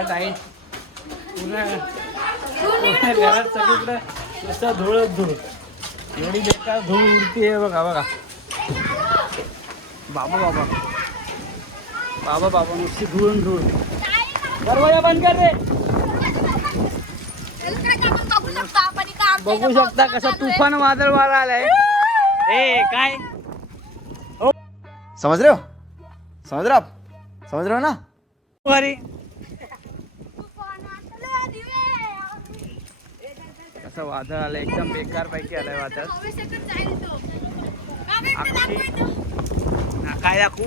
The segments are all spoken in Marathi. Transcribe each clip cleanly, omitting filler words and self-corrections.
घरात आहे पूर्ण घरात सगळीकडे नुसतं धूळच धूळ. एवढी बेकार धूळ उडतीये बघा बघा. बाबा बाबा बाबा बाबा नुसती धूळ धूळ. दरवाजा बंद कर रे. बघू शकता कसं तुफान वादळ वारा आलाय. ए काय हो समझ रहे हो? समझ रहे हो आप? समझ रहे हो ना? अरे कसं वादळ आलंय एकदम बेकार पैकी आलंय वादळ. काय दाखवू?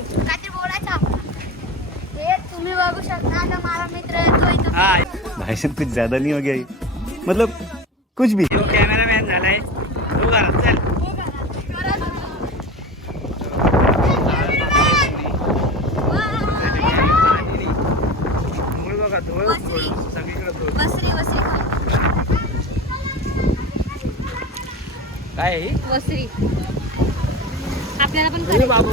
तुम्ही बघू शकता आता माझा मित्र येतो. भाई साहब कुछ ज्यादा नहीं हो गया ये? मतलब कुछ भी. कॅमेरामॅन झालाय तू घरात चल. धूळ बघा धूळ सगळीकडे धूळ. काय वसरी आपल्याला पण अरे बाबू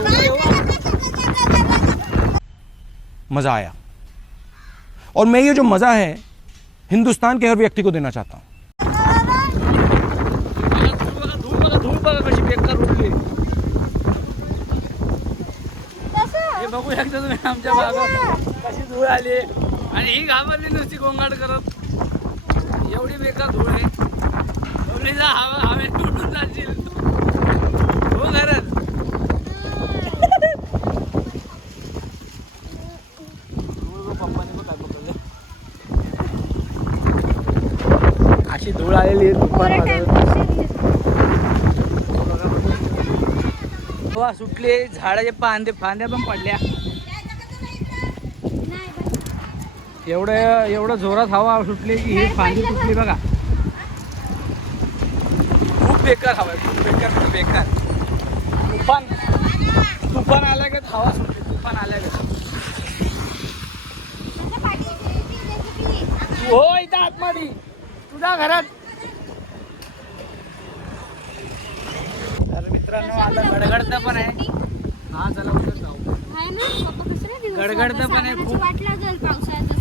मज़ा आया और मैं ये जो मज़ा है हिंदुस्तान के हर व्यक्ति को देना चाहता हूँ. धूळ बघा धूळ बघा कशी बेकार उडली. हे बघू शकता तुम्ही आमच्या मागं कशी धूळ आली आणि ही घाबरली नुसती गोंगाट करत. एवढी बेकार धूळ आहे. हवेत उडून जाशील हो घरात. अशी धूळ आलेली आहे तुफान हवा सुटले. झाडाचे फांद्या पण पडल्या. एवढं जोरात हवा सुटली की ही फांदी सुटली बघा. खूप बेकार हवा आहे खूप बेकार खूप बेकार. तुफान आल्यागत हवा सुटली. तुफान आल्यागत. हो इथं आतमध्ये तुझ्या घरात. तर मित्रांनो आता गडगडतं पण आहे. हा चला उद्या जाऊ. गडगडतं पण आहे खूप.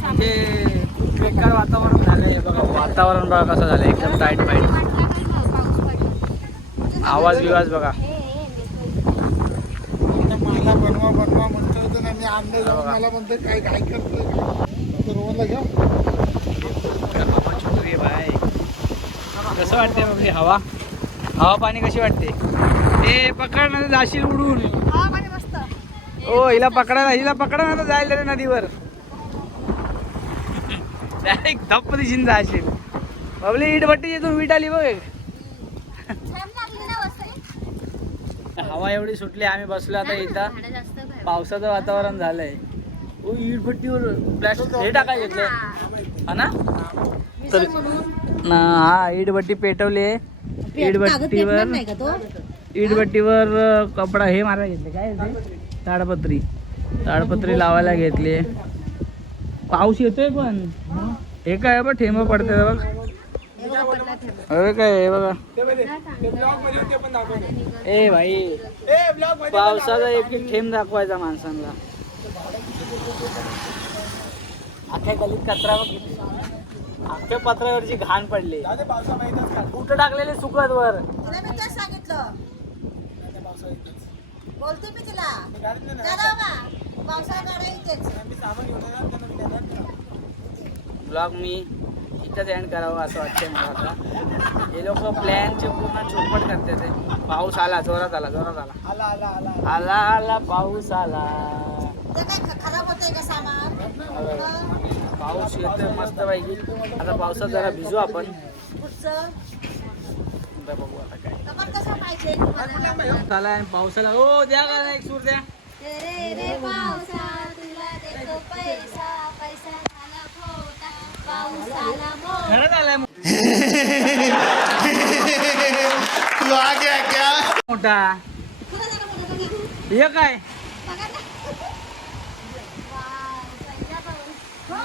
म्हणजे खूप बेकार वातावरण झालंय बघा. वातावरण बघा कसं झालंय एकदम टाईट फाईट. आवाज बिवाज बघा. मला बनवा म्हणतो होतो ना मी. आंबे जाऊन मला म्हणतो काय काय करतोय रोहनला घ्या. हवा छुटली भाई. कसं वाटतंय मग हवा हवा पाणी कशी वाटते? ए पकड ना जाशील उडून. हो हिला पकडा ना जायला रे नदीवर. डायरेक्ट धप्प दिशीन जाशील. बाबली इटभट्टी इथून वीट आली बघ. हवा एवढी सुटली आम्ही बसलो आता इथं. पावसाचं वातावरण झालंय. ओ इटभट्टीवर प्लास्टिक हे टाकाय घेतलं हा ना. तर हा इटभट्टी पेटवली. इटभट्टीवर कपडा हे मारायला घेतले काय ते ताडपत्री लावायला घेतली. पाऊस येतोय पण हे काय बघ ठेंब पडते बघ. अरे काय हे बघा. ए भाई पावसाचा एक थेंब दाखवायचा माणसांना. अख्ख्या गलीत कचरा बघ किती. अख्ख्या पत्र्यावरची घाण पडली. कुठं टाकलेले सुकत वर. सांगितलं बोलते मी तुला. ब्लॉग मी इथंच एंड करावं असं वाटतंय मला आता. हे लोक प्लॅनचे पूर्ण चोपट करते ते. पाऊस आला जोरात आला पाऊस आला. खराब होतंय का सामान. पाऊस येतोय मस्त पाहिजे. आता पावसात जरा भिजू आपण. बघू आता काय झाला आणि पावसाला. हो द्या का एक सूर द्या. खरंच आलाय तू आ गया क्या? मोठा हे काय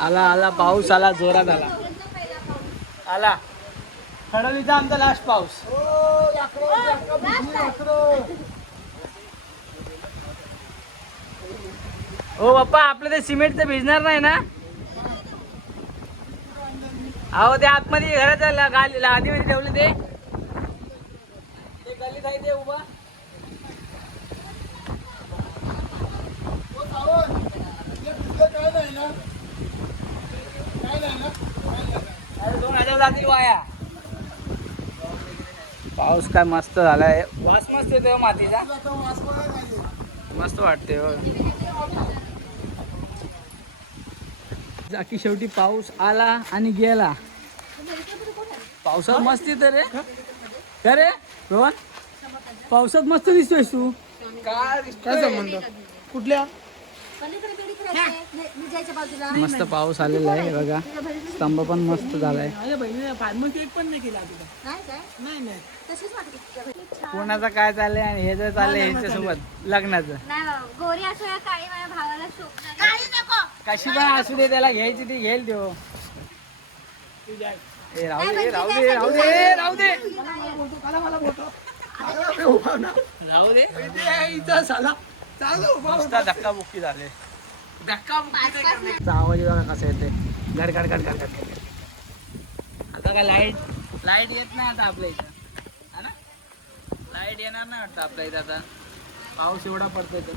आला पाऊस आला जोरात आला. खडोलीचा आमचा लास्ट पाऊस. हो बाप्पा आपलं ते सिमेंटचं भिजणार नाही ना. अहो ते आतमध्ये घराच्या आधीमध्ये ठेवले ते गल्लीत आहे ते उभा. काय नाही ना अरे 2000 जातील वाया. पाऊस काय मस्त झालाय. वास मस्त येतोय मातीचा. मस्त वाटते हो. जाकी शेवटी पाऊस आला आणि गेला. पावसात मस्त येतं रे. का रे रोहन? पावसात मस्त दिसतोयस तू. काय संबंध कुठल्या बाजूला मस्त पाऊस आलेला आहे बघा. स्तंभ पण मस्त झालाय. तशीच वाटते. कोणाचं काय चाललंय आणि हे जर चाललंय ह्याच्यासोबत लग्नाचं. नाही बाबा, गोरी असो या काळी माझ्या भावाला शोभणार काळी नको. कशी पण असू दे, त्याला घ्यायची ती घेईल देऊ. ए राहू दे राहू दे राहू दे राहू दे राहू दे. नुसता धक्का बुक्की झाले. आवाज बघा कसा येते. गडगड गडगड गडगड. आता काय लाईट येत नाही आता आपल्या इथं. हा ना, लाईट येणार नाही वाटतं आपल्या इथं आता. पाऊस एवढा पडतोय तर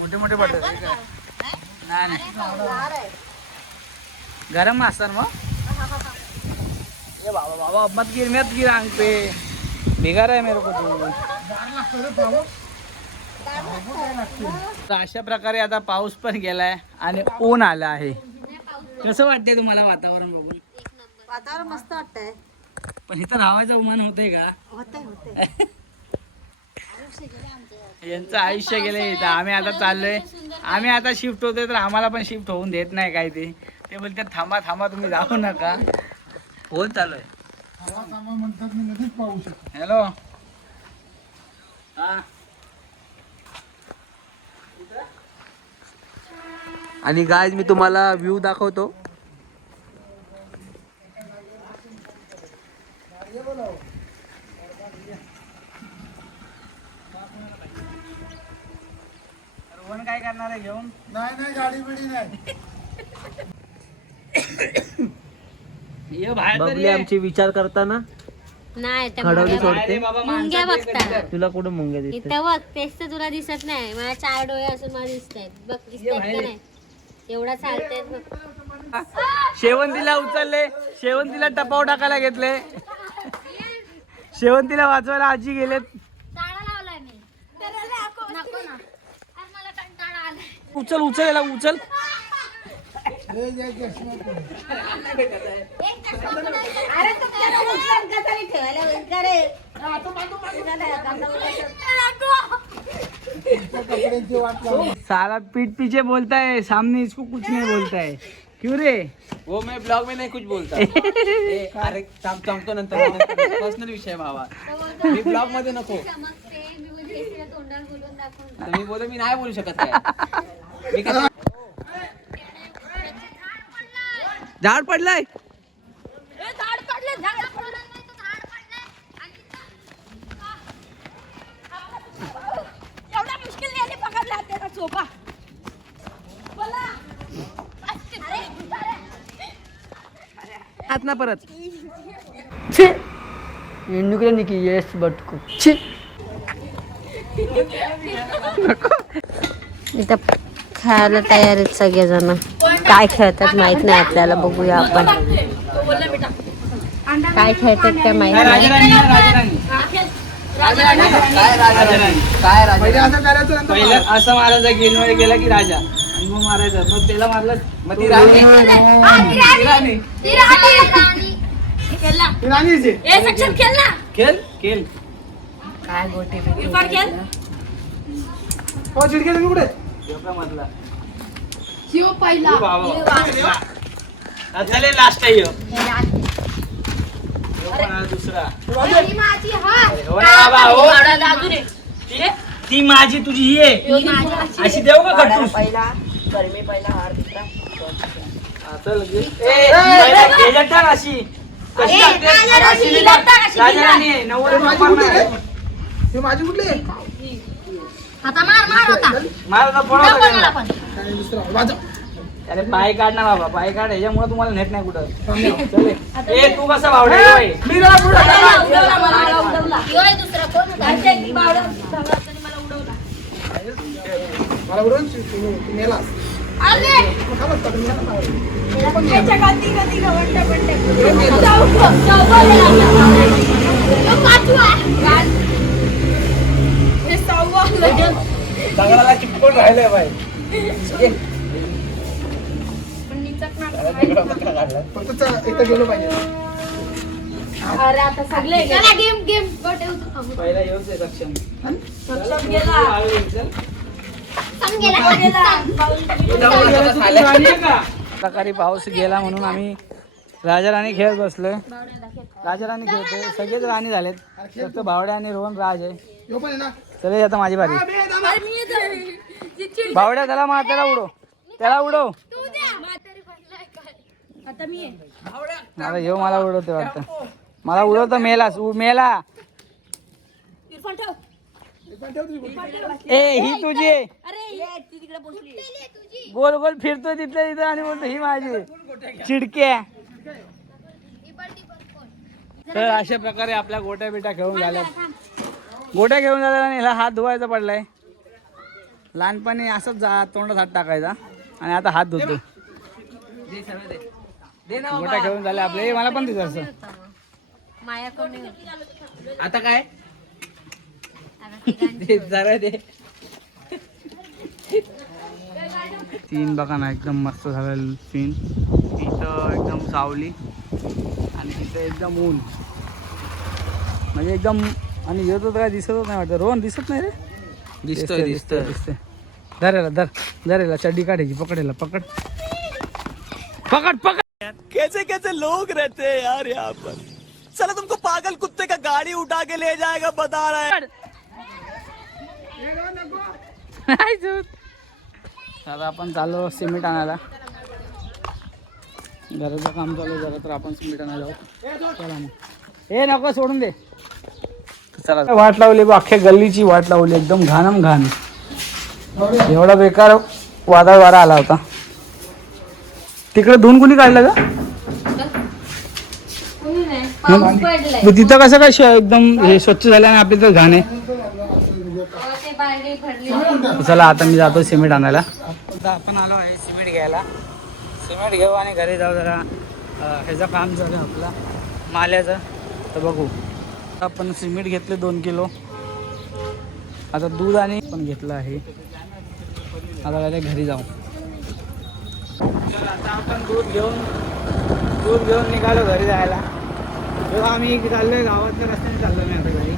मोठे मोठे पडतात नाही नाही. गरम असतात मग. ए बाबा बाबा मत गिर आंग पे बिगार आहे मेरे को तू. तर अशा प्रकारे आता पाऊस पण गेलाय आणि ऊन आलं आहे. कसं वाटतंय तुम्हाला वातावरण बघून? वातावरण मस्त वाटतंय. पण इथं राहायचं उमान होतंय का? होतंय यांचं आयुष्य गेलंय इथं. आम्ही आता चाललोय. आम्ही आता शिफ्ट होतोय तर आम्हाला पण शिफ्ट होऊन देत नाही काय ते बोलतात थांबा थांबा तुम्ही जाऊ नका. फोन चालू आहे. म्हणतात मी नदीच पाहू शकतो. हॅलो हा. आणि गाइस मी तुम्हाला व्ह्यू दाखवतो. रोहन काय करणार आहे घेऊन? नाही गाडी बिडी नाही. ये बाहेर तरी बबली ये. आमची विचार करताना नाही त्या खडवली मुंग्या सोडते. अरे बाबा मुंग्या माणसाचे बघता. तुला कुठं मुंग्या दिसते? इथं बघ, तेच तर तुला दिसत नाही. मला 4 डोळे असून मला दिसत आहेत बघ. दिसत आहेत का नाही? एवढा चालतंय बघ. शेवंतीला उचलले. शेवंतीला टपाव टाकायला घेतले. शेवंतीला वाचवायला आजी गेलेत. टाळा लावलाय मी. नको ना. अरे मला कंटाळा आलाय. उचल उचल याला उचल. लय जाय चष्मा पण. अरे तू त्याला उचलून कसारी ठेवायला होईल का रे? कपड्यांची वाट लावून. साला पीठ पीछे बोलता है, सामने इसको कुछ नहीं बोलता है. क्यों रे? वो मैं ब्लॉग में नहीं कुछ बोलता. अरे सांगतो नंतर पर्सनल विषय भावा. मी ब्लॉग मध्ये नको. चमकते. मी बोलते तिला तोंडावर बोलून दाखवून. मी बोलतो मी नाही बोलू शकत काय. मी कसं झाड पडलाय. झाड पडलं. झाड पडलं नाही तर झाड पडलंय. आणि एवढा मुश्किल याने पकडला त्याचा सोफा. हात ना परत. इथं खेळायला तयार आहेत सगळेजण. काय खेळतात माहित नाही आपल्याला. बघूया आपण काय खेळतात काय माहित नाही. राजाराणी ना, राजाराणी. काय राजा? पहिले असं करायचं नंतर पहिलं असं मारायचं गेममध्ये गेला की राजा आणि मग मारायचं. मग त्याला मारलं मग ती राणी. ती राणीच आहे. खेळ खेळ. हो चिडके तुम्ही कुठे? योगा मधला शिव पहिला. चले लास्ट आहे ह्यो. ह्यो पण हा दुसरा. हो ना बाबा हो. ती माझी तुझी ही आहे. अशी देऊ का खट्टूस? चल घे टाक अशी. कशी टाकते? अशी टाक. राजाराणी आहे. 90 माझी कुठली रे? हे माझी कुठली आहे? आता मार मार होता. मला पळवलं त्यांना. काय दुसरा वाजव. अरे पाय काढ ना बाबा, पाय काढ, ह्याच्यामुळे तुम्हाला नेट नाही कुठं. चल ए तू कसा बावडा आहे बाई? दुसरा कोण होता? मला उडवून तू मेलास. दगडाला चिपकून राहिलंय बाई. फक्त इथं गेलो पाहिजे. पहिला येऊच आहे सक्षम. सकाळी पाऊस गेला म्हणून आम्ही राजा राणी खेळत बसलोय. राजा राणी खेळतोय, सगळेच राणी झालेत, फक्त भावड्या आणि रोहन राज आहे. यो पण आहे ना. चले आता माझी बारी. भावड्या त्याला मार, त्याला उडव, त्याला उडव. मला येऊ, मला उडवते वाटतं. मला उडवतं, मेलास मेला. ए ही तुझी आहे. गोल गोल फिरतोय तिथल्या तिथं आणि बोलतो ही माझी चिडके. तर अशा प्रकारे आपल्या गोट्या बिट्या खेळून झाल्या. गोट्या खेळून झाल्या आणि ह्याला हात धुवायचा पडलाय. लहानपणी असंच तोंडात हात टाकायचा आणि आता हात धुतो. गोट्या खेळून झाल्या आपले. मला पण तिथं असं माया कोणी आता काय जरा दे. सीन बघा ना, एकदम मस्त झालेलं सीन. इथं एकदम सावली आणि तिथं एकदम ऊन, म्हणजे एकदम. आणि येतो तर काय दिसतच नाही वाटतं. रोहन दिसत नाही रे. दिसतोय दिसतोय. धरेला धरेला चड्डी काढायची. पकडेला पकड पकड पकड. कैसे कैसे लोग रहते हैं यार यहाँ पर. चलो तुमको पागल कुत्ते का गाड़ी उठा के ले जाएगा बता रहा है. आता आपण चाललो सिमेंट आणायला. घराचं काम चालू आहे जरा, तर आपण सिमेंट आणायला जाऊ. चला मग. हे नको सोडून दे. चला वाट लावली बा, अख्ख्या गल्लीची वाट लावली. एकदम घाणम घाण. एवढा बेकार वादळ वारा आला होता. तिकडे धुवून कुणी काढलं का? पाऊस पडलाय. मग तिथं कसं काय एकदम हे स्वच्छ झालं आणि आपली तर घाण आहे. ते बाहेर भरली. चला आता मी जातो सिमेंट आणायला. आता आपण आलो आहे सिमेंट घ्यायला. सिमेंट घेऊ आणि घरी जाऊ. जरा ह्याचं काम चालू आहे आपला माल्याचं, तर बघू. आपण सिमेंट घेतले 2 किलो. आता दूध आणि पण घेतलं आहे. आता काय घरी जाऊ. तर आता आपण दूध घेऊन निघालो घरी जायला. तेव्हा आम्ही चाललोय गावातल्या रस्त्याने चाललो. मी आता घरी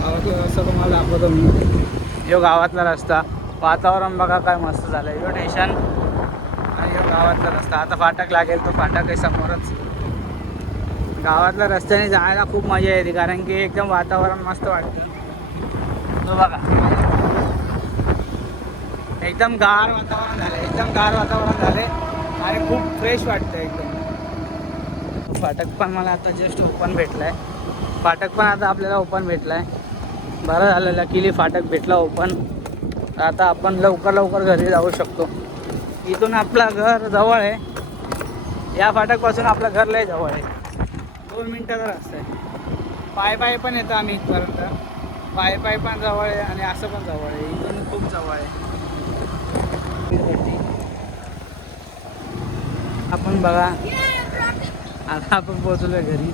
गावातला रस्ता तुम्हाला दाखवतो मी. ह्यो गावातला रस्ता. वातावरण बघा काय मस्त झालं आहे. ह्यो स्टेशन आणि ह्यो गावातला रस्ता. आता फाटक लागेल, तो फाटक आहे समोरच. गावातल्या रस्त्याने जायला खूप मजा येते, कारण की एकदम वातावरण मस्त वाटतं. तो बघा एकदम गार वातावरण झालं. एकदम गार वातावरण झाले आणि खूप फ्रेश वाटतं एकदम. फाटक पण मला आता जस्ट ओपन भेटला आहे. फाटक पण आता आपल्याला ओपन भेटला आहे. बरं झालं, लकीली फाटक भेटला ओपन. आता आपण लवकर घरी जाऊ शकतो. इथून आपलं घर जवळ आहे. या फाटकपासून आपलं घर लय जवळ आहे. 2 मिनिटाचा रस्ता आहे. पाय पण येतं आम्ही इथपर्यंत. पाय पण जवळ आहे आणि असं पण जवळ आहे. इथून खूप जवळ आहे. आपण बघा आता आपण पोहोचलोय घरी.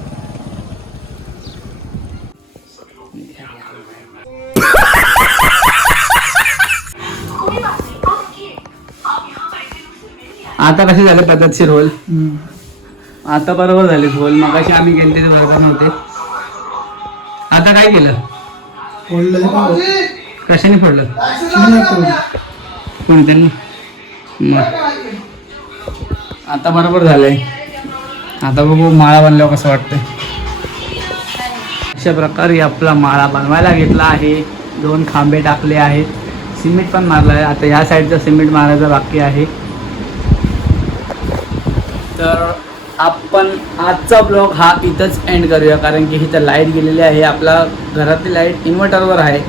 आता कसे झाले पद्धतशीर होल. आता बरोबर झाले होल. मगाशी आम्ही गेले ते बरोबर नव्हते. आता काय केलं? कशाने पडलं? कोणत्याने? आता बरोबर झालंय. आता बघू माळा बनल्यावर कसं वाटतंय. अशा प्रकारे आपला माळा बनवायला घेतला आहे. 2 खांबे टाकले आहेत. सिमेंट पण मारलं आहे. आता ह्या साईडचं सिमेंट मारायचं बाकी आहे. तर आपण आजचा ब्लॉग हा इथंच एंड करूया, कारण की इथं लाईट गेलेली आहे. आपला घरातली लाईट इन्व्हर्टरवर आहे.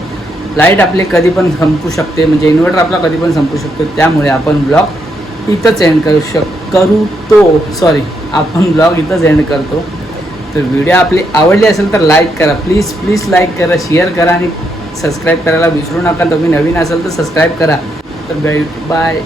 लाईट आपली कधी पण संपू शकते, म्हणजे इन्व्हर्टर आपला कधी पण संपू शकतो. त्यामुळे आपण ब्लॉग इथंच एंड आपण ब्लॉग इथंच एंड करतो. तर व्हिडिओ आपली आवडली असेल तर लाईक करा, प्लीज लाईक करा, शेअर करा आणि सबस्क्राईब करायला विसरू नका. तुम्ही नवीन असाल तर सबस्क्राईब करा. तर बाय.